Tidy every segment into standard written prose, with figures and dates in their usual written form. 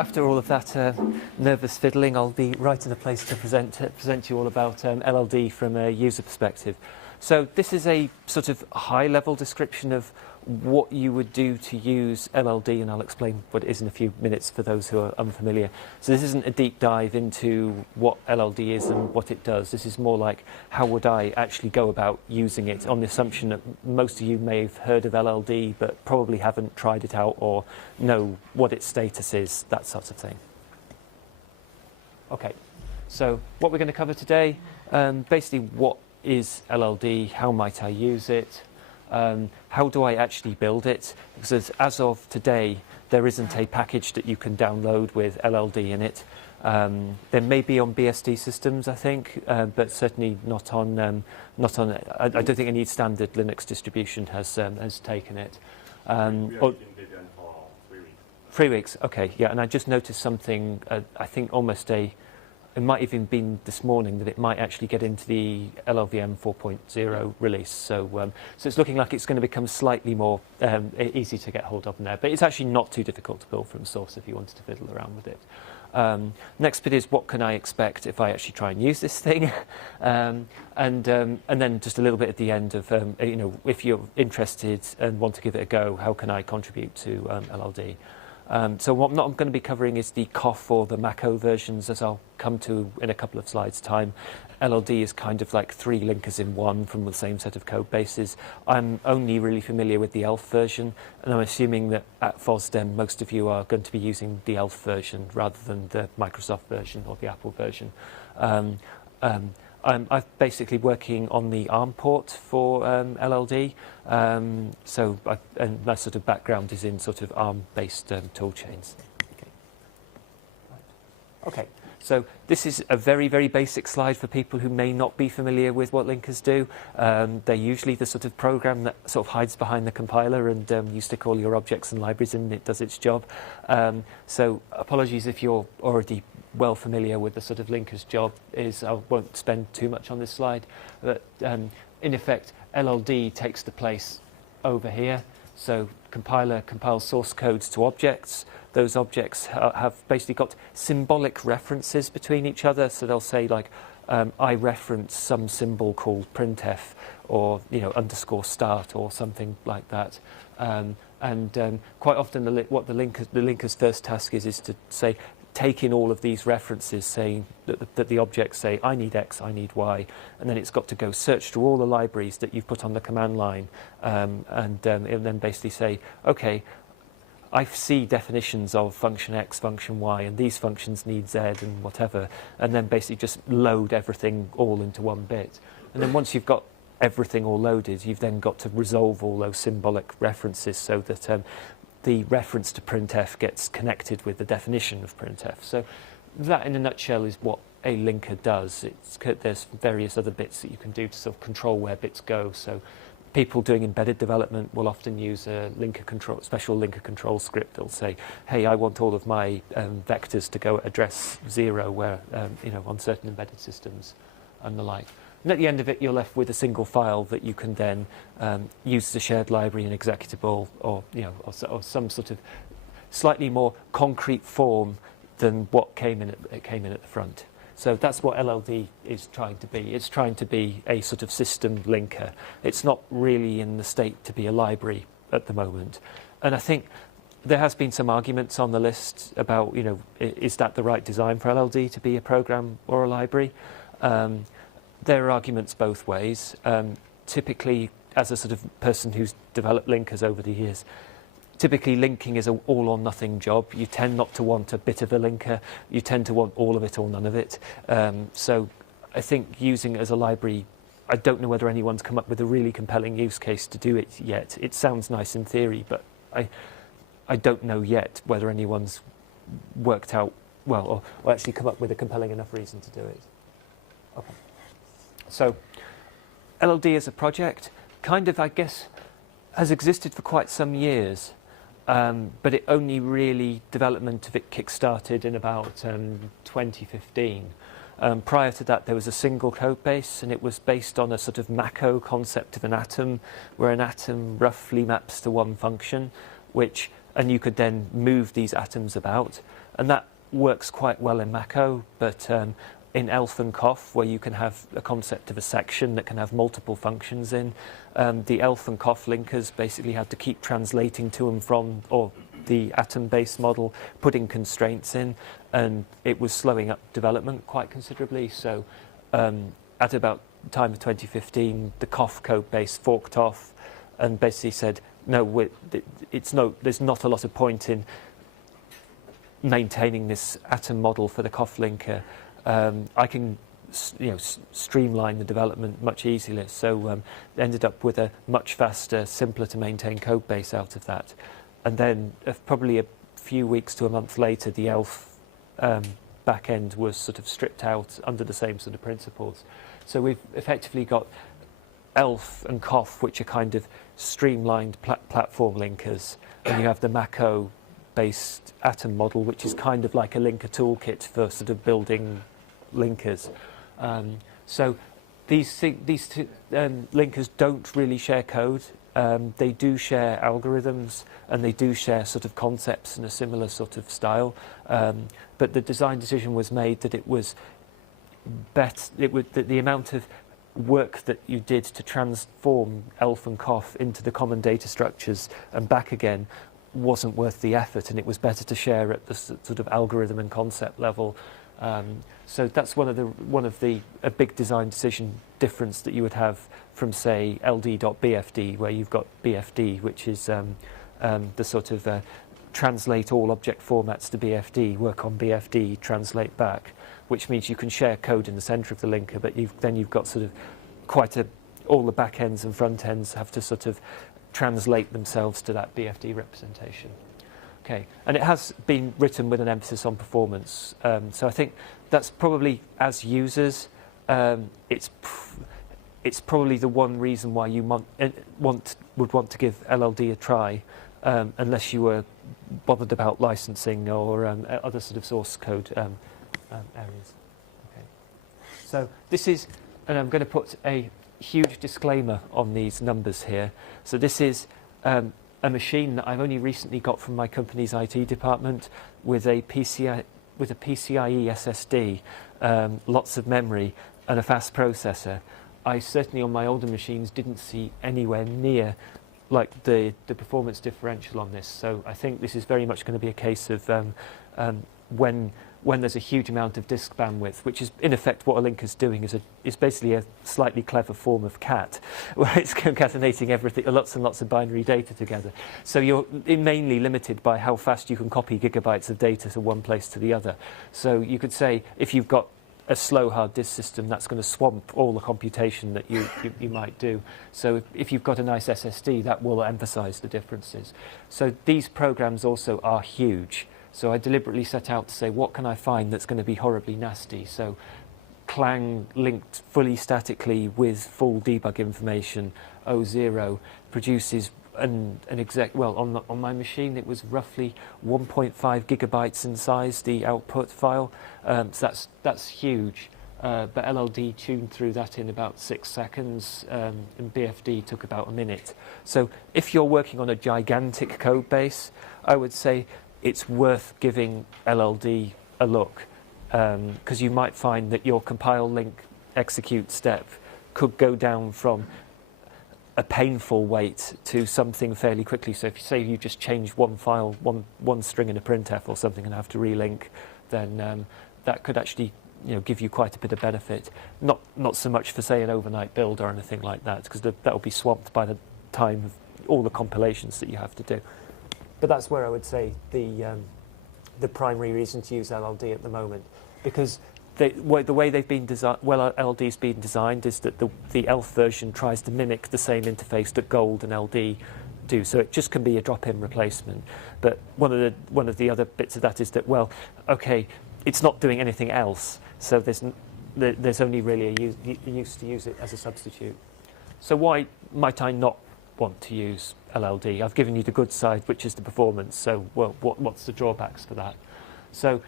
after all of that nervous fiddling, I'll be right in the place to present you all about LLD from a user perspective. So this is a sort of high-level description of what you would do to use LLD, and I'll explain what it is in a few minutes for those who are unfamiliar. So this isn't a deep dive into what LLD is and what it does. This is more like, how would I actually go about using it, on the assumption that most of you may have heard of LLD but probably haven't tried it out or know what its status is, that sort of thing. Okay, so what we're going to cover today, basically what is LLD, how might I use it, how do I actually build it, because as of today there isn't a package that you can download with LLD in it. There may be on BSD systems, I think, but certainly not on I don't think any standard Linux distribution has taken it. We only been Debian for 3 weeks. 3 weeks, okay, yeah. And I just noticed something, I think almost it might even been this morning, that it might actually get into the LLVM 4.0 release. So it's looking like it's going to become slightly more easy to get hold of now. But it's actually not too difficult to build from source if you wanted to fiddle around with it. Next bit is, what can I expect if I actually try and use this thing? And then just a little bit at the end of, you know, if you're interested and want to give it a go, how can I contribute to LLD? So what I'm not going to be covering is the COF or the Mac-O versions, as I'll come to in a couple of slides' time. LLD is kind of like 3 linkers in one from the same set of code bases. I'm only really familiar with the ELF version, and I'm assuming that at FOSDEM most of you are going to be using the ELF version rather than the Microsoft version or the Apple version. I'm basically working on the ARM port for LLD, so and my sort of background is in sort of ARM-based tool chains. Okay, so this is a very, very basic slide for people who may not be familiar with what linkers do. They're usually the sort of program that sort of hides behind the compiler, and you stick all your objects and libraries in, and it does its job. So apologies if you're already well familiar with the sort of linker's job. I won't spend too much on this slide, but in effect LLD takes the place over here. So compiler compiles source codes to objects. Those objects have basically got symbolic references between each other, so they'll say like, I reference some symbol called printf, or _ start or something like that. Quite often what the linker's first task is to say, take in all of these references, saying that the objects say, I need X, I need Y, and then it's got to go search through all the libraries that you've put on the command line, and then basically say, okay, I see definitions of function X, function Y, and these functions need Z and whatever, and then basically just load everything all into one bit. And then once you've got everything all loaded, you've then got to resolve all those symbolic references so that the reference to printf gets connected with the definition of printf. So that, in a nutshell, is what a linker does. There's various other bits that you can do to sort of control where bits go. So people doing embedded development will often use a special linker control script. They'll say, hey, I want all of my vectors to go at address 0 where, on certain embedded systems and the like. And at the end of it, you're left with a single file that you can then use as a shared library and executable, or some sort of slightly more concrete form than what came in at the front. So that's what LLD is trying to be. It's trying to be a sort of system linker. It's not really in the state to be a library at the moment. And I think there has been some arguments on the list about, is that the right design for LLD to be a program or a library? There are arguments both ways. Typically, as a sort of person who's developed linkers over the years, typically linking is an all-or-nothing job. You tend not to want a bit of a linker. You tend to want all of it or none of it. So I think using it as a library, I don't know whether anyone's come up with a really compelling use case to do it yet. It sounds nice in theory, but I don't know yet whether anyone's worked out well or actually come up with a compelling enough reason to do it. Okay. So LLD as a project kind of, I guess, has existed for quite some years, but it only really, development of it kick-started in about 2015. Prior to that, there was a single code base, and it was based on a sort of Mac-O concept of an atom, where an atom roughly maps to one function, which and you could then move these atoms about, and that works quite well in Mach-O, but in ELF and COF, where you can have a concept of a section that can have multiple functions in, the ELF and COF linkers basically had to keep translating to and from, or the atom-based model, putting constraints in, and it was slowing up development quite considerably. So at about the time of 2015, the COF code base forked off and basically said, no, there's not a lot of point in maintaining this atom model for the COF linker. I can streamline the development much easier. So ended up with a much faster, simpler to maintain code base out of that. And then probably a few weeks to a month later, the ELF back end was sort of stripped out under the same sort of principles. So we've effectively got ELF and COF, which are kind of streamlined platform linkers, and you have the Mach-O based atom model, which is kind of like a linker toolkit for sort of building linkers. So these two linkers don't really share code. They do share algorithms, and they do share sort of concepts in a similar sort of style. But the design decision was made that it was the amount of work that you did to transform ELF and COF into the common data structures and back again wasn't worth the effort, and it was better to share at the sort of algorithm and concept level. So that's one of the a big design decision difference that you would have from, say, LD.BFD, where you've got BFD, which is the sort of translate all object formats to BFD, work on BFD, translate back, which means you can share code in the center of the linker, but then you've got sort of all the back ends and front ends have to sort of translate themselves to that BFD representation. Okay, and it has been written with an emphasis on performance. So I think that's probably, as users, it's probably the one reason why you would want to give LLD a try, unless you were bothered about licensing or other sort of source code areas. Okay. So this is, and I'm going to put a huge disclaimer on these numbers here. So this is a machine that I've only recently got from my company's IT department with a PCIe SSD, lots of memory, and a fast processor. I certainly on my older machines didn't see anywhere near like the performance differential on this. So I think this is very much going to be a case of when there's a huge amount of disk bandwidth, which is in effect what a linker's doing, is basically a slightly clever form of CAT, where it's concatenating everything, lots and lots of binary data together. So you're mainly limited by how fast you can copy gigabytes of data from one place to the other. So you could say if you've got a slow hard disk system, that's going to swamp all the computation that you might do. So if you've got a nice SSD, that will emphasize the differences. So these programs also are huge. So I deliberately set out to say, what can I find that's going to be horribly nasty? So Clang linked fully statically with full debug information, O0, produces on my machine it was roughly 1.5 gigabytes in size, the output file. So that's huge. But LLD tuned through that in about 6 seconds, and BFD took about a minute. So if you're working on a gigantic code base, I would say it's worth giving LLD a look, because you might find that your compile, link, execute step could go down from a painful wait to something fairly quickly. So if you say you just change one file, one string in a printf or something and have to relink, then that could actually give you quite a bit of benefit. Not so much for, say, an overnight build or anything like that, because that will be swamped by the time of all the compilations that you have to do. But that's where I would say the primary reason to use LLD at the moment, because the way they've been designed, LLD's been designed is that the ELF version tries to mimic the same interface that Gold and LD do. So it just can be a drop-in replacement. But one of the other bits of that is that, well, okay, it's not doing anything else, so there's only really a use to use it as a substitute. So why might I not want to use LLD? I've given you the good side, which is the performance. So, well, what's the drawbacks for that? So,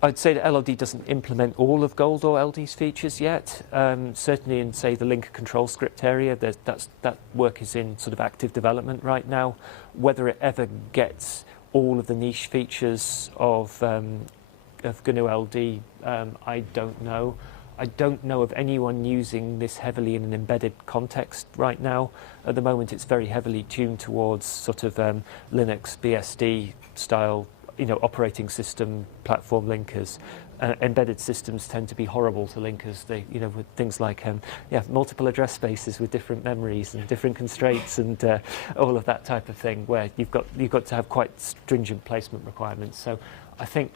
I'd say that LLD doesn't implement all of Gold or LD's features yet. Certainly in, say, the linker control script area, that work is in sort of active development right now. Whether it ever gets all of the niche features of GNU LD, I don't know. I don't know of anyone using this heavily in an embedded context right now. At the moment, it's very heavily tuned towards sort of Linux BSD style, operating system platform linkers. Embedded systems tend to be horrible to linkers. They, with things like multiple address spaces with different memories and different constraints and all of that type of thing, where you've got to have quite stringent placement requirements. So I think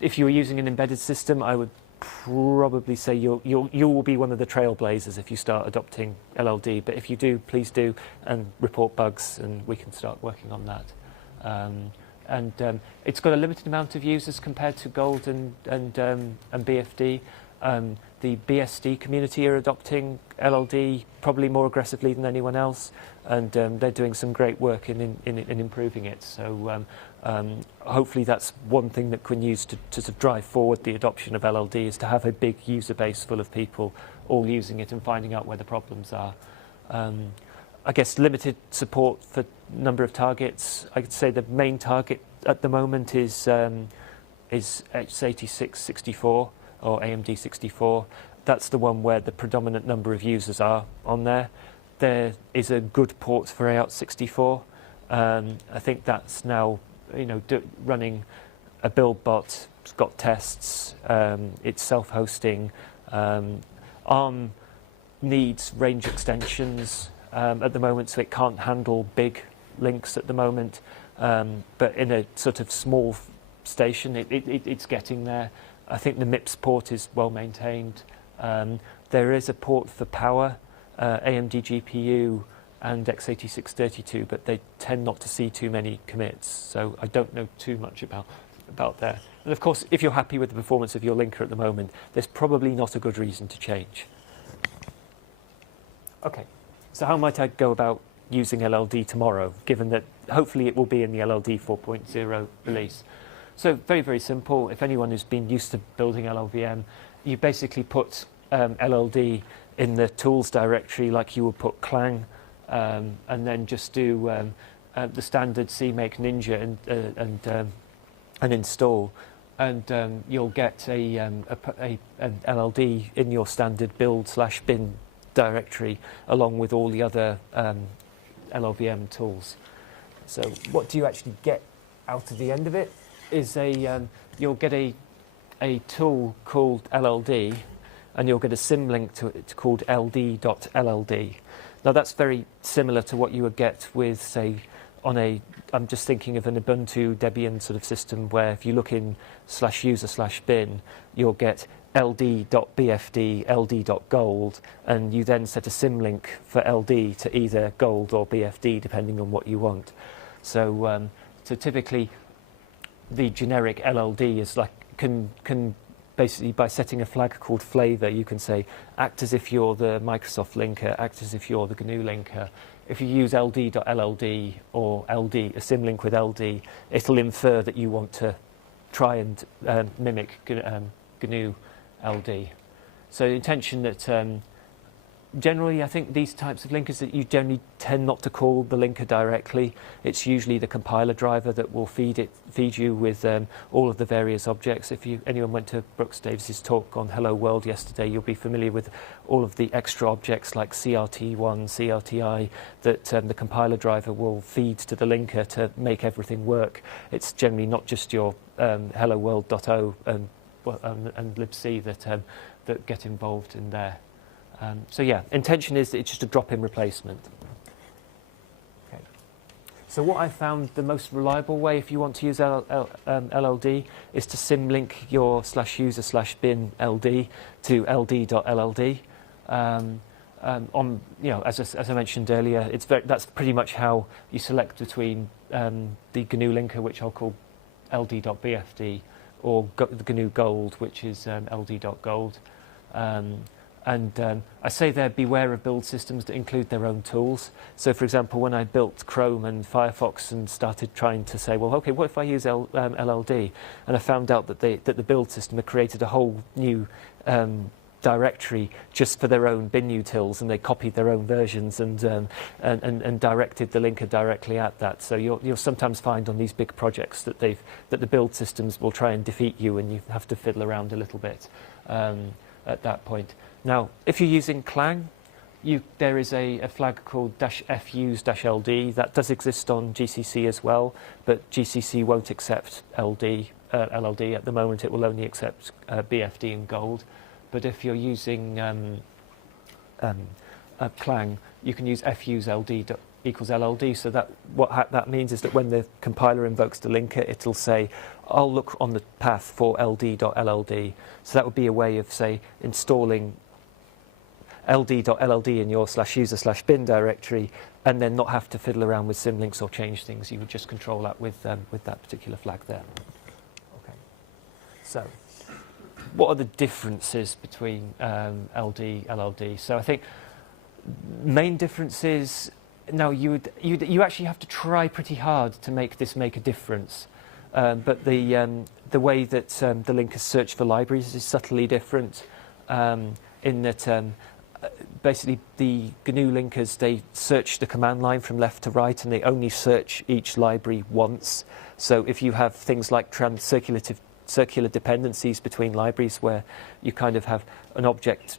if you were using an embedded system, I would probably say you will be one of the trailblazers if you start adopting LLD. But if you do, please do, and report bugs, and we can start working on that. It's got a limited amount of users compared to Gold and BFD. The BSD community are adopting LLD probably more aggressively than anyone else, and they're doing some great work in improving it. So hopefully that's one thing that can use to sort of drive forward the adoption of LLD, is to have a big user base full of people all using it and finding out where the problems are. I guess limited support for number of targets. I could say the main target at the moment is x86 64 or AMD 64. That's the one where the predominant number of users are on there. There is a good port for AOT 64. I think that's now running a build bot. It's got tests. It's self-hosting. ARM needs range extensions at the moment, so it can't handle big links at the moment. But in a sort of small station, it's getting there. I think the MIPS port is well maintained. There is a port for power, AMD GPU and x86 32, but they tend not to see too many commits, so I don't know too much about that. And of course, if you're happy with the performance of your linker at the moment, there's probably not a good reason to change. Okay, so how might I go about using LLD tomorrow, given that hopefully it will be in the LLD 4.0 release? So very, very simple. If anyone who's been used to building LLVM, you basically put LLD in the tools directory like you would put Clang, and then just do the standard CMake Ninja and install, and you'll get an LLD in your standard build/bin directory along with all the other LLVM tools. So what do you actually get out of the end of it is you'll get a tool called LLD, and you'll get a symlink to it called ld.lld. Now that's very similar to what you would get with, say, I'm just thinking of an Ubuntu Debian sort of system, where if you look in /user/bin, you'll get ld.bfd, ld.gold, and you then set a symlink for ld to either gold or bfd, depending on what you want. So typically, the generic LLD is can basically, by setting a flag called flavor, you can say act as if you're the Microsoft linker, act as if you're the GNU linker. If you use ld.lld or ld, a symlink with ld, it'll infer that you want to try and mimic GNU LD. So the intention that generally, I think these types of linkers that you generally tend not to call the linker directly. It's usually the compiler driver that will feed you with all of the various objects. If anyone went to Brooks Davis's talk on Hello World yesterday, you'll be familiar with all of the extra objects like CRT1, CRTI that the compiler driver will feed to the linker to make everything work. It's generally not just your Hello World.o and libc that get involved in there. So yeah, intention is that it's just a drop-in replacement. Okay. So what I found the most reliable way, if you want to use LLD, is to symlink your /user/bin LD to ld.lld. As I mentioned earlier, that's pretty much how you select between the GNU linker, which I'll call ld.bfd, or the GNU Gold, which is ld.gold. And I say there, beware of build systems that include their own tools. So, for example, when I built Chrome and Firefox and started trying to say, well, OK, what if I use LLD? And I found out that the build system had created a whole new directory just for their own bin utils, and they copied their own versions and directed the linker directly at that. So you'll sometimes find on these big projects that the build systems will try and defeat you, and you have to fiddle around a little bit at that point. Now, if you're using Clang, there is a flag called -fuse-LD that does exist on GCC as well, but GCC won't accept LLD at the moment. It will only accept BFD and Gold. But if you're using Clang, you can use fuse-LD equals LLD. So that means is that when the compiler invokes the linker, it'll say, I'll look on the path for ld.lld. So that would be a way of, say, installing ld.lld in your /user/bin directory, and then not have to fiddle around with symlinks or change things. You would just control that with that particular flag there. Okay. So, what are the differences between LD, LLD? So I think main differences. Now you actually have to try pretty hard to make this make a difference, but the way that the linkers search for libraries is subtly different. In that basically the GNU linkers, they search the command line from left to right, and they only search each library once. So if you have things like circular dependencies between libraries, where you kind of have an object,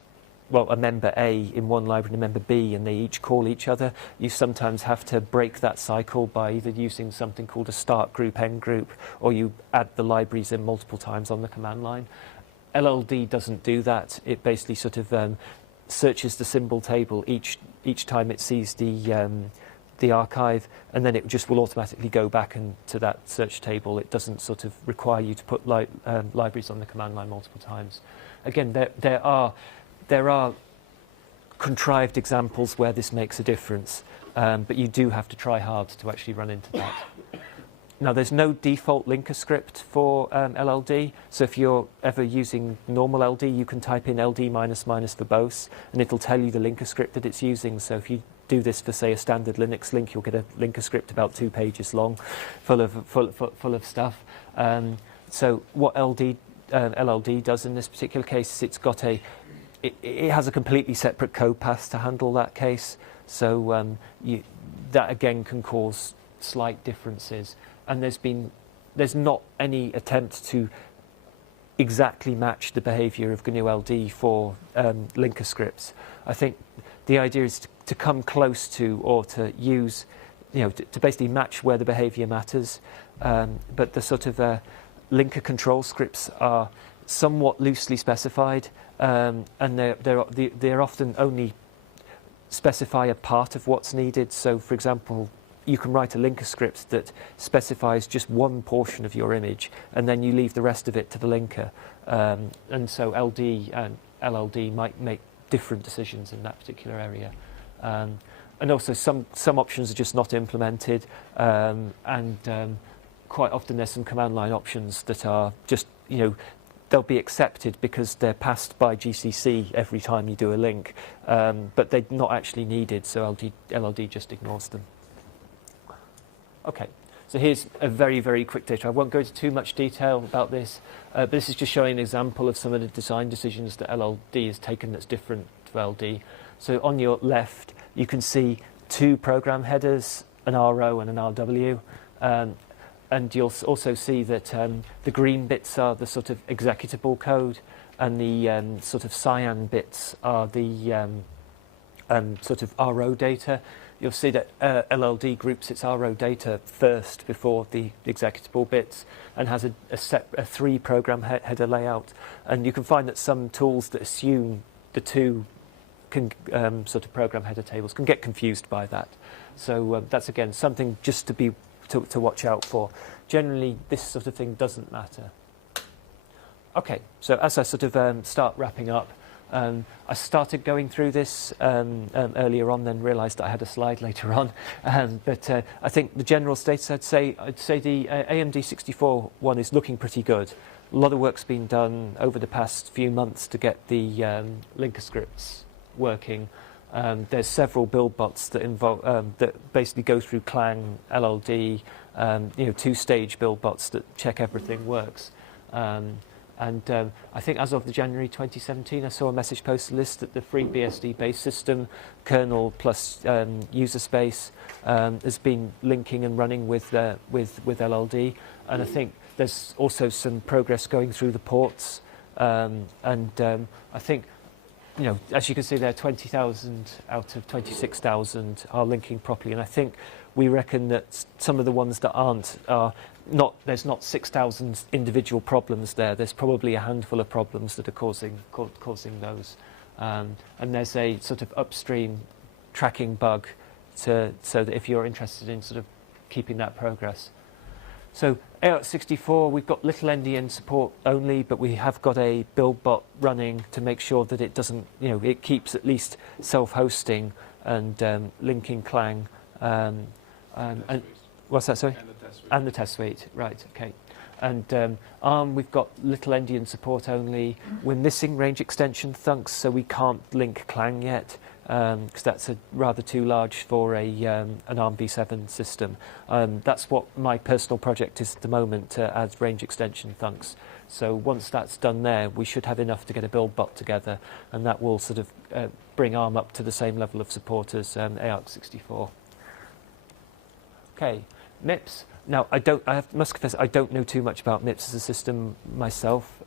well, a member A in one library and a member B, and they each call each other, you sometimes have to break that cycle by either using something called a start group, end group, or you add the libraries in multiple times on the command line. LLD doesn't do that. It basically sort of searches the symbol table each time it sees the archive, and then it just will automatically go back into that search table. It doesn't sort of require you to put libraries on the command line multiple times. Again, there are contrived examples where this makes a difference, but you do have to try hard to actually run into that. Now, there's no default linker script for LLD, so if you're ever using normal LD, you can type in LD -- for both, and it'll tell you the linker script that it's using. So if you do this for, say, a standard Linux link, you'll get a linker script about 2 pages long, full of stuff. So what LLD does in this particular case is it has a completely separate code path to handle that case. So that again can cause slight differences. And there's not any attempt to exactly match the behavior of GNU LD for linker scripts. I think the idea is to come close to, or to use, to basically match where the behavior matters. But the sort of linker control scripts are somewhat loosely specified, and they're often only specify a part of what's needed. So, for example, you can write a linker script that specifies just one portion of your image, and then you leave the rest of it to the linker. And so LD and LLD might make different decisions in that particular area. And also some options are just not implemented, and quite often there's some command line options that are just, they'll be accepted because they're passed by GCC every time you do a link, but they're not actually needed, so LLD just ignores them. Okay, so here's a very, very quick data. I won't go into too much detail about this, but this is just showing an example of some of the design decisions that LLD has taken that's different to LD. So on your left, you can see 2 program headers, an RO and an RW. And you'll also see that the green bits are the sort of executable code, and the sort of cyan bits are the sort of RO data. You'll see that LLD groups its RO data first before the executable bits, and has a 3 program header layout. And you can find that some tools that assume the 2 sort of program header tables can get confused by that. So that's again something just to watch out for. Generally, this sort of thing doesn't matter. Okay, so as I sort of start wrapping up, I started going through this earlier on, then realised that I had a slide later on. But I think the general status, I'd say the AMD 64 one is looking pretty good. a lot of work's been done over the past few months to get the linker scripts working. There's several build bots that involve that basically go through Clang, LLD, two-stage build bots that check everything works. I think as of the January 2017, I saw a message post list that the FreeBSD-based system, kernel plus user space, has been linking and running with LLD, and I think there's also some progress going through the ports, I think, as you can see there, 20,000 out of 26,000 are linking properly, and I think we reckon that some of the ones that aren't are not. There's not 6,000 individual problems there. There's probably a handful of problems that are causing those, and there's a sort of upstream tracking bug so that if you're interested in sort of keeping that progress. So ARC64, we've got little endian support only, but we have got a build bot running to make sure that it doesn't, it keeps at least self-hosting and linking Clang. And what's that, sorry? And the test suite, right, okay. And ARM, we've got little endian support only. We're missing range extension thunks, so we can't link Clang yet, because that's rather too large for an ARM v7 system. That's what my personal project is at the moment, to add range extension thunks. So once that's done there, we should have enough to get a build bot together, and that will sort of bring ARM up to the same level of support as ARC64. Okay, MIPS. Now, I must confess, I don't know too much about MIPS as a system myself.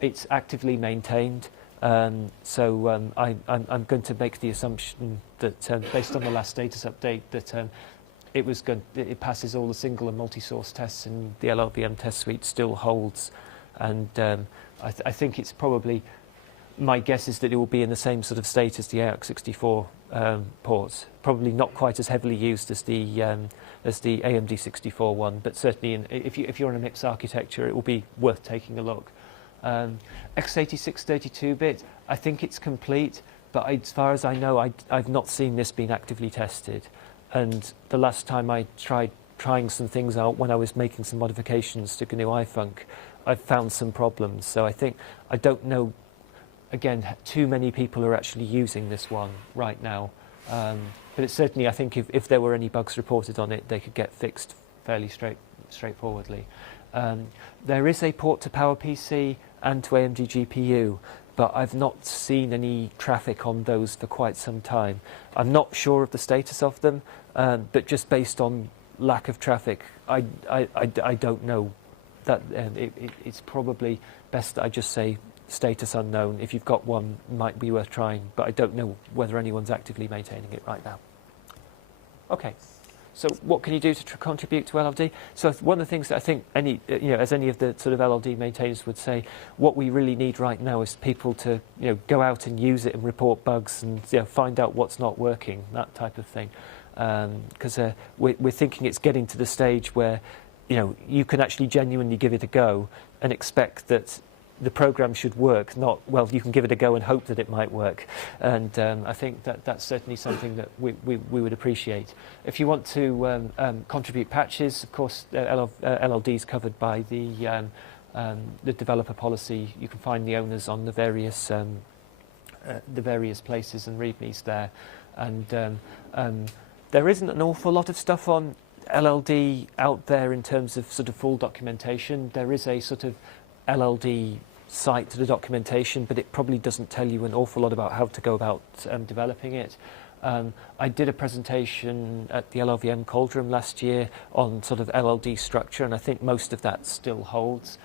It's actively maintained, so I'm going to make the assumption that, based on the last status update, that it passes all the single and multi-source tests, and the LLVM test suite still holds. And I think it's probably, my guess is that it will be in the same sort of state as the ARC64 ports. Probably not quite as heavily used as the AMD64 one, but certainly if you're in a MIPS architecture, it will be worth taking a look. x86 32-bit, I think it's complete, but as far as I know, I've not seen this being actively tested. And the last time I tried trying some things out when I was making some modifications to GNU iFunk, I found some problems. So I don't know, again, too many people are actually using this one right now. But it's certainly, I think if there were any bugs reported on it, they could get fixed fairly straightforwardly. There is a port to PowerPC and to AMD GPU, but I've not seen any traffic on those for quite some time. I'm not sure of the status of them, but just based on lack of traffic, I don't know. That it's probably best that I just say status unknown. If you've got one, it might be worth trying, but I don't know whether anyone's actively maintaining it right now. Okay, so what can you do to contribute to LLD? So one of the things that I think as any of the sort of LLD maintainers would say, what we really need right now is people to go out and use it and report bugs and find out what's not working, that type of thing, because we're thinking it's getting to the stage where you can actually genuinely give it a go and expect that the program should work, not, well, you can give it a go and hope that it might work. And I think that's certainly something that we would appreciate. If you want to contribute patches, of course, LLD is covered by the developer policy. You can find the owners on the various places and readmes there. And there isn't an awful lot of stuff on LLD out there in terms of sort of full documentation. There is a sort of LLD site to the documentation, but it probably doesn't tell you an awful lot about how to go about developing it. I did a presentation at the LLVM Cauldron last year on sort of LLD structure, and I think most of that still holds.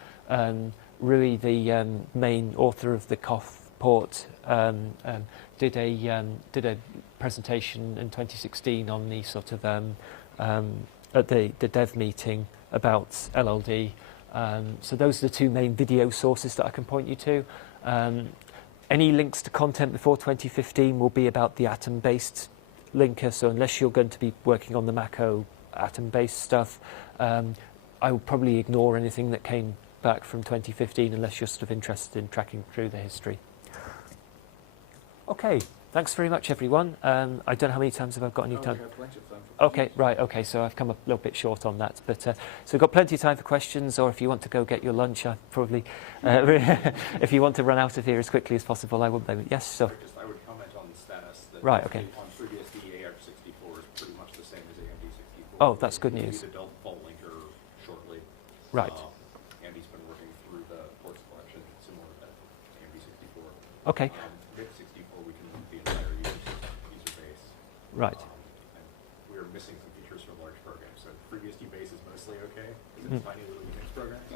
Rui, the main author of the COF port, did a presentation in 2016 on the sort of at the dev meeting about LLD. So those are the two main video sources that I can point you to. Any links to content before 2015 will be about the Atom-based linker, so unless you're going to be working on the Mach-O Atom-based stuff, I will probably ignore anything that came back from 2015 unless you're sort of interested in tracking through the history. Okay. Thanks very much, everyone. I don't know how many times have I got any Oh, time. we have plenty of time for Okay, right, okay, so I've come a little bit short on that. But so we've got plenty of time for questions, or if you want to go get your lunch, I probably, if you want to run out of here as quickly as possible, I won't blame it. Yes, so. I would comment on the status that Right, okay. on FreeBSD, AR64 is pretty much the same as AMD64. Oh, that's good news. We developed default linker shortly. Right. Andy's been working through the port selection similar to AMD64. Okay. BIP64, we can link the entire user base. Right. And we're missing some features for large programs. So FreeBSD base is mostly okay, because it's tiny little Unix programs.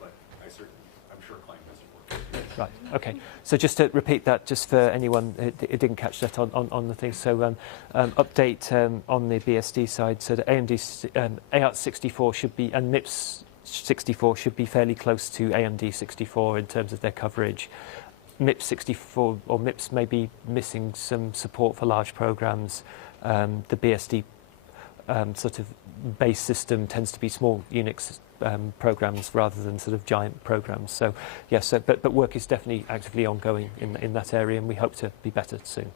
But I'm sure client has to work. Right. Okay. So just to repeat that, just for anyone who didn't catch that on the thing. So update on the BSD side. So the AMD ART64 should be, and MIPS 64 should be fairly close to AMD 64 in terms of their coverage. MIPS 64 or MIPS may be missing some support for large programs. The BSD sort of base system tends to be small Unix programs rather than sort of giant programs. So yes, but work is definitely actively ongoing in that area, and we hope to be better soon.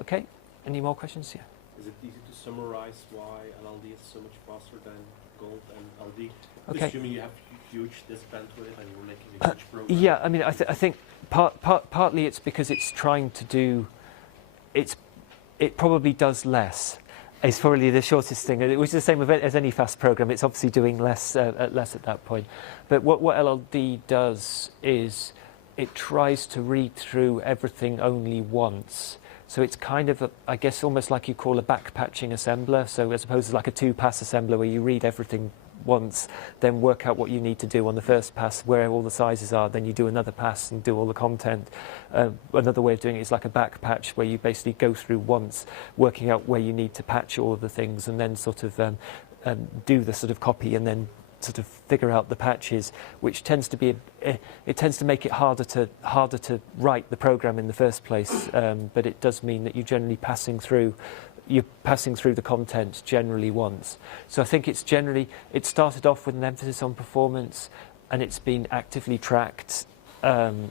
Okay, any more questions? Yeah. Is it easy to summarize why LLD is so much faster than Gold and LD? Okay. Assuming you have huge disk bandwidth and you're making a huge program. Yeah, I mean, I think partly it's because it's trying to do, it probably does less. It's probably the shortest thing, which is the same as any fast program. It's obviously doing less at that point. But what LLD does is it tries to read through everything only once. So it's kind of, I guess, almost like you call a backpatching assembler. So as opposed to like a two-pass assembler where you read everything once, then work out what you need to do on the first pass, where all the sizes are, then you do another pass and do all the content. Another way of doing it is like a back patch, where you basically go through once, working out where you need to patch all of the things, and then sort of do the sort of copy, and then sort of figure out the patches, which tends to be it tends to make it harder to write the program in the first place. But it does mean that you're generally passing through the content generally once. So I think it started off with an emphasis on performance, and it's been actively tracked, and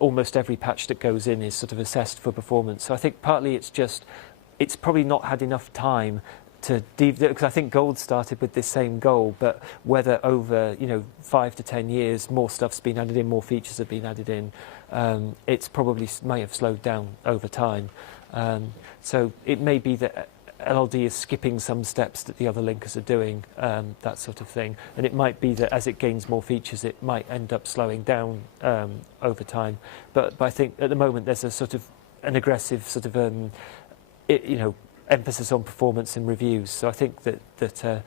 almost every patch that goes in is sort of assessed for performance. So I think partly it's probably not had enough time to because I think Gold started with this same goal, but whether over 5 to 10 years more stuff's been added in, more features have been added in, it's probably may have slowed down over time. So it may be that LLD is skipping some steps that the other linkers are doing, that sort of thing. And it might be that as it gains more features, it might end up slowing down over time. But I think at the moment there's a sort of an aggressive sort of emphasis on performance in reviews. So I think that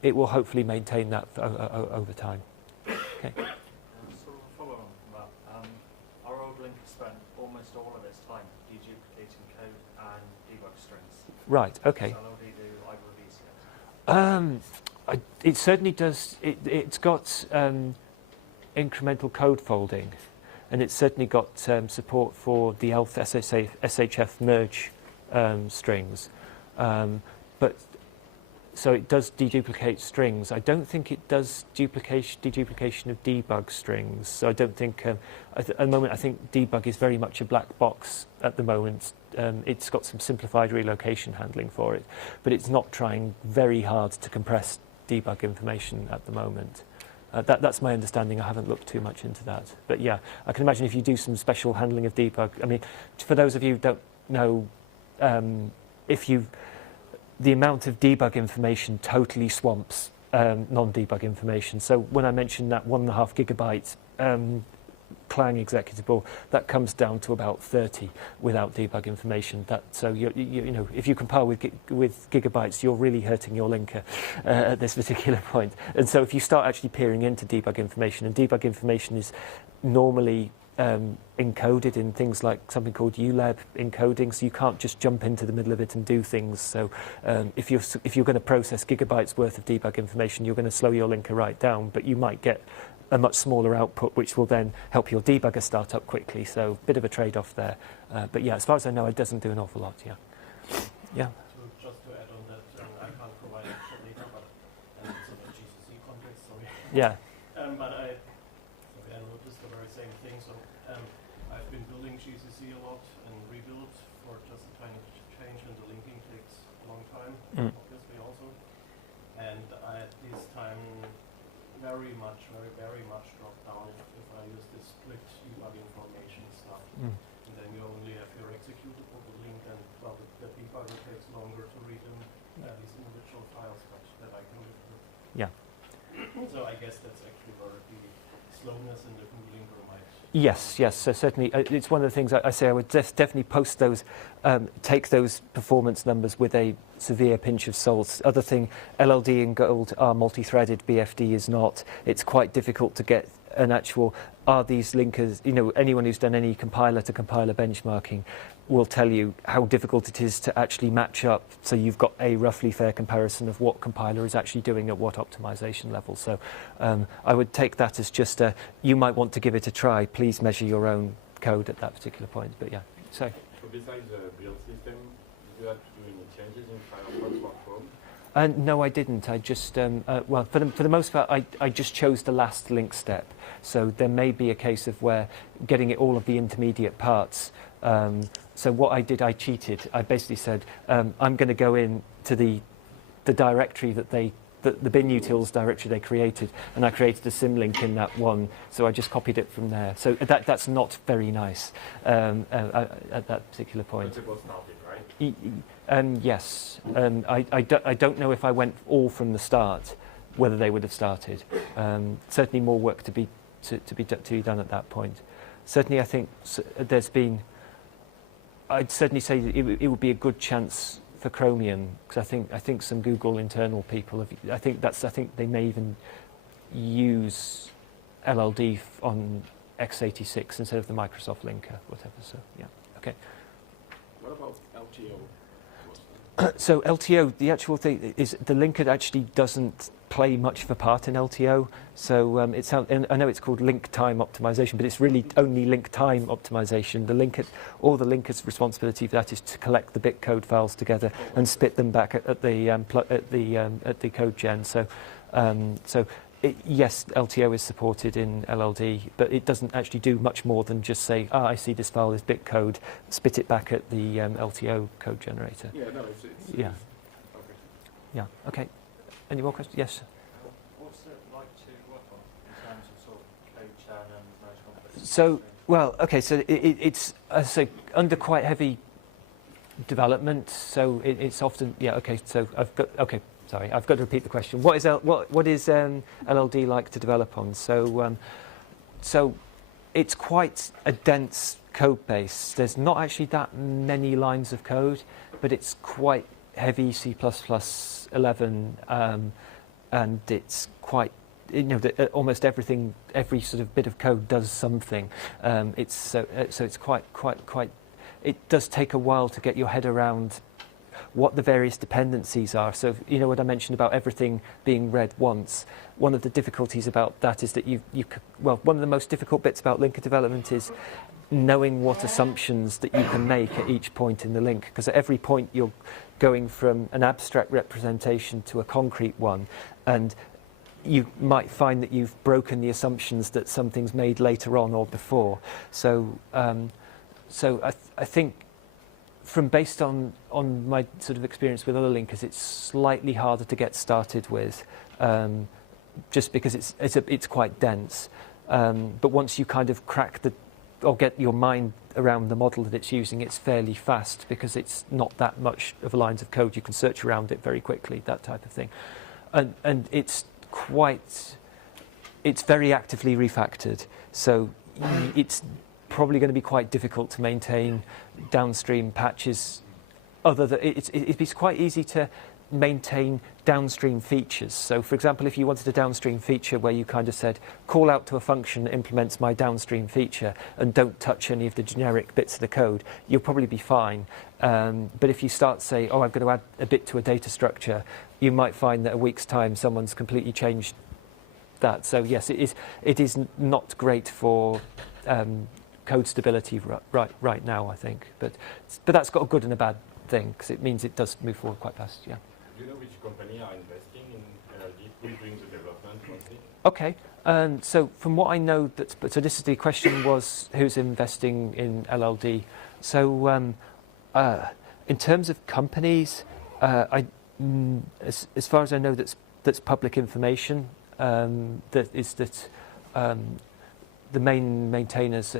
it will hopefully maintain that over time. Okay. Sort of a follow on from that. Our old linker spent almost all of its time deduplicating code and debug strings. Right. Okay. Does LLD do either of these yet? It certainly does. It's got incremental code folding, and it's certainly got support for the ELF SHF merge strings, but so it does deduplicate strings. I don't think it does deduplication of debug strings. So I don't think at the moment I think debug is very much a black box at the moment. It's got some simplified relocation handling for it, but it's not trying very hard to compress debug information at the moment. That's my understanding. I haven't looked too much into that, but yeah, I can imagine if you do some special handling of debug. I mean, for those of you who don't know, the amount of debug information totally swamps non-debug information. So when I mentioned that 1.5 gigabyte Clang executable, that comes down to about 30 without debug information. So if you compile with gigabytes, you're really hurting your linker at this particular point. And so if you start actually peering into debug information, and debug information is normally encoded in things like something called ULEB encoding, so you can't just jump into the middle of it and do things. So if you're going to process gigabytes worth of debug information, you're going to slow your linker right down, but you might get a much smaller output, which will then help your debugger start up quickly. So a bit of a trade-off there. But yeah, as far as I know, it doesn't do an awful lot. Yeah. Just to add on that, I can't provide actual data, but it's in a GCC context. Sorry. Yeah. But I noticed the very same thing. So I've been building GCC a lot, and rebuild for just a tiny change, and the linking takes a long time, obviously also. And I at this time very much drop down if I use this split debugging formation stuff. And then you only have your executable link, and well, the debugger takes longer to read them, these individual files, but that I can live with. Yeah. So I guess that's actually where the slowness in the linker might. Yes, so certainly it's one of the things I say I would definitely post those, take those performance numbers with a severe pinch of salt. Other thing, LLD and Gold are multi-threaded, BFD is not. It's quite difficult to get an actual, are these linkers, anyone who's done any compiler to compiler benchmarking will tell you how difficult it is to actually match up so you've got a roughly fair comparison of what compiler is actually doing at what optimization level. So I would take that as just you might want to give it a try. Please measure your own code at that particular point. But yeah, so besides the build system, did you have to do any changes in Firefox or Chrome? No, I didn't. I just, well, for the most part, I just chose the last link step. So there may be a case of where getting it all of the intermediate parts. So what I did, I cheated. I basically said, I'm going to go in to the directory that the binutils directory they created, and I created a symlink in that one. So I just copied it from there. So that's not very nice at that particular point. But it was started, right? Yes. I don't know if I went all from the start, whether they would have started. Certainly more work to be done at that point. Certainly, I think there's been. I'd certainly say that it would be a good chance for Chromium, because I think some Google internal people have. I think they may even use LLD on x86 instead of the Microsoft linker, whatever. So yeah, okay. What about LTO? So LTO, the actual thing is the linker actually doesn't play much of a part in LTO. So I know it's called link time optimization, but it's really only link time optimization. The linker's responsibility for that is to collect the bitcode files together and spit them back at the code gen. So yes, LTO is supported in LLD, but it doesn't actually do much more than just say, I see this file is bitcode, spit it back at the LTO code generator. Yeah, no, it's yeah. okay. Yeah. Okay. Any more questions? Yes. What's it like to work on in terms of sort of code churn and management? So, well, okay. So it's under quite heavy development. So it's often okay. So I've got Sorry, I've got to repeat the question. What is LLD like to develop on? So it's quite a dense code base. There's not actually that many lines of code, but it's quite heavy C++11, and it's quite almost everything, every sort of bit of code does something. So it's quite. It does take a while to get your head around what the various dependencies are. So what I mentioned about everything being read once. One of the difficulties about that is that one of the most difficult bits about linker development is knowing what assumptions that you can make at each point in the link, because at every point you're going from an abstract representation to a concrete one, and you might find that you've broken the assumptions that something's made later on or before. So I think based on my sort of experience with other linkers, it's slightly harder to get started with, just because it's quite dense. But once you kind of crack or get your mind around the model that it's using, it's fairly fast because it's not that much of lines of code. You can search around it very quickly, that type of thing, and it's very actively refactored. So it's probably going to be quite difficult to maintain downstream patches. It's quite easy to maintain downstream features. So for example, if you wanted a downstream feature where you kind of said, call out to a function that implements my downstream feature and don't touch any of the generic bits of the code, you'll probably be fine. But if you start to say, I'm going to add a bit to a data structure, you might find that a week's time someone's completely changed that. So yes, it is not great for code stability right now, I think. But that's got a good and a bad thing, because it means it does move forward quite fast. Yeah. Do you know which company are investing in LLD? Who is doing the development mostly? Okay. So from what I know, so this is the question was who's investing in LLD. So in terms of companies, as far as I know, that's public information. That the main maintainers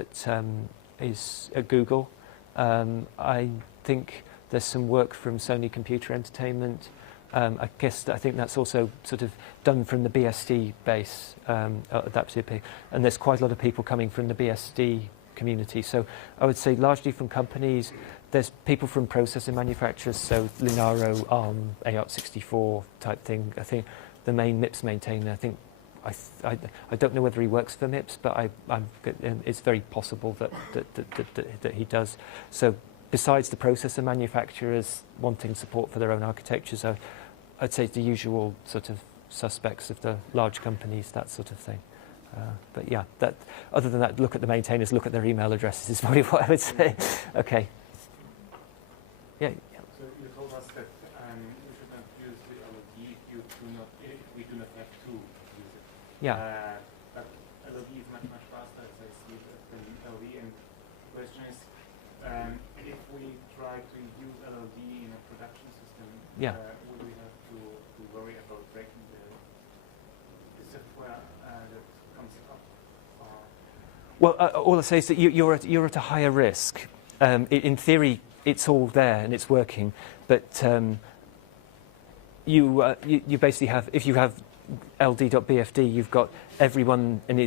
is at Google. I think there's some work from Sony Computer Entertainment. I think that's also sort of done from the BSD base, Adaptive, and there's quite a lot of people coming from the BSD community. So I would say largely from companies. There's people from processor manufacturers, so Linaro, ARM, AART64 type thing. I think the main MIPS maintainer, I don't know whether he works for MIPS, but it's very possible that he does. So besides the processor manufacturers wanting support for their own architectures, I'd say it's the usual sort of suspects of the large companies, that sort of thing. But yeah, other than that, look at the maintainers, look at their email addresses is probably what I would say. Okay. Yeah. So you told us that we should not use the LLD if we do not have to use it. Yeah. But LLD is much faster, as I see it, than LLD. And the question is, if we try to use LLD in a production system, would we have to worry about breaking the software that comes up? Well, all I say is that you're at a higher risk. In theory, it's all there and it's working, but you basically have, if you have ld.bfd, you've got every man and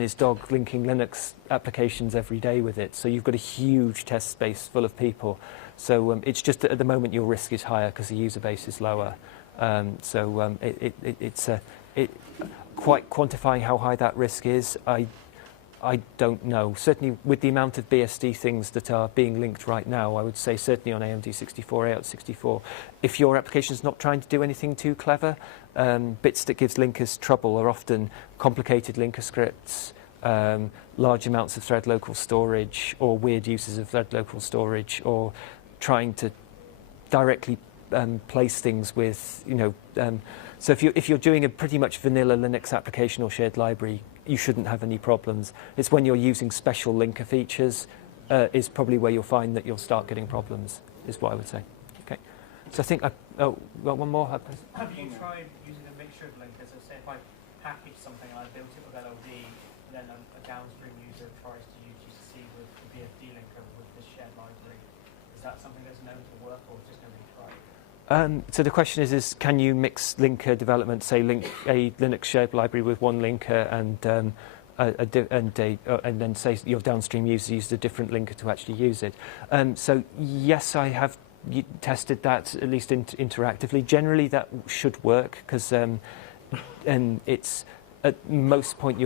his dog linking Linux applications every day with it. So you've got a huge test space full of people. So it's just that at the moment your risk is higher because the user base is lower. It's quite quantifying how high that risk is. I don't know. Certainly with the amount of BSD things that are being linked right now, I would say certainly on AMD64, AART64, if your application is not trying to do anything too clever, bits that gives linkers trouble are often complicated linker scripts, large amounts of thread local storage, or weird uses of thread local storage, or trying to directly place things with, so if you're doing a pretty much vanilla Linux application or shared library, you shouldn't have any problems. It's when you're using special linker features is probably where you'll find that you'll start getting problems, is what I would say. Okay. So I think got one more. Have you tried using a mixture of linkers? So say if I package something and I built it with LLD, and then a downstream user tries to use UCC with the BFD linker with the shared library, is that something that's known to work or just going to be tried? So the question is can you mix linker development, say link a Linux shared library with one linker and then say your downstream user used a different linker to actually use it? So yes, I have tested that at least interactively. Generally, that should work because it's at most point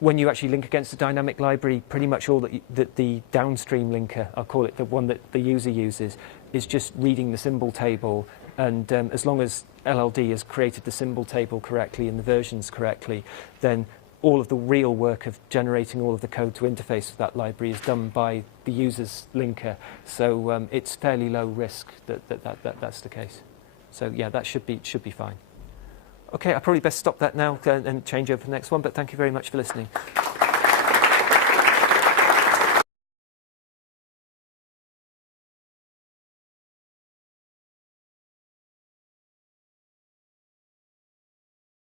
when you actually link against a dynamic library, pretty much all that the downstream linker, I'll call it the one that the user uses, is just reading the symbol table. And as long as LLD has created the symbol table correctly and the versions correctly, then all of the real work of generating all of the code to interface with that library is done by the user's linker. So it's fairly low risk that's the case. So yeah, that should be fine. Okay, I probably best stop that now and change over to the next one, but thank you very much for listening.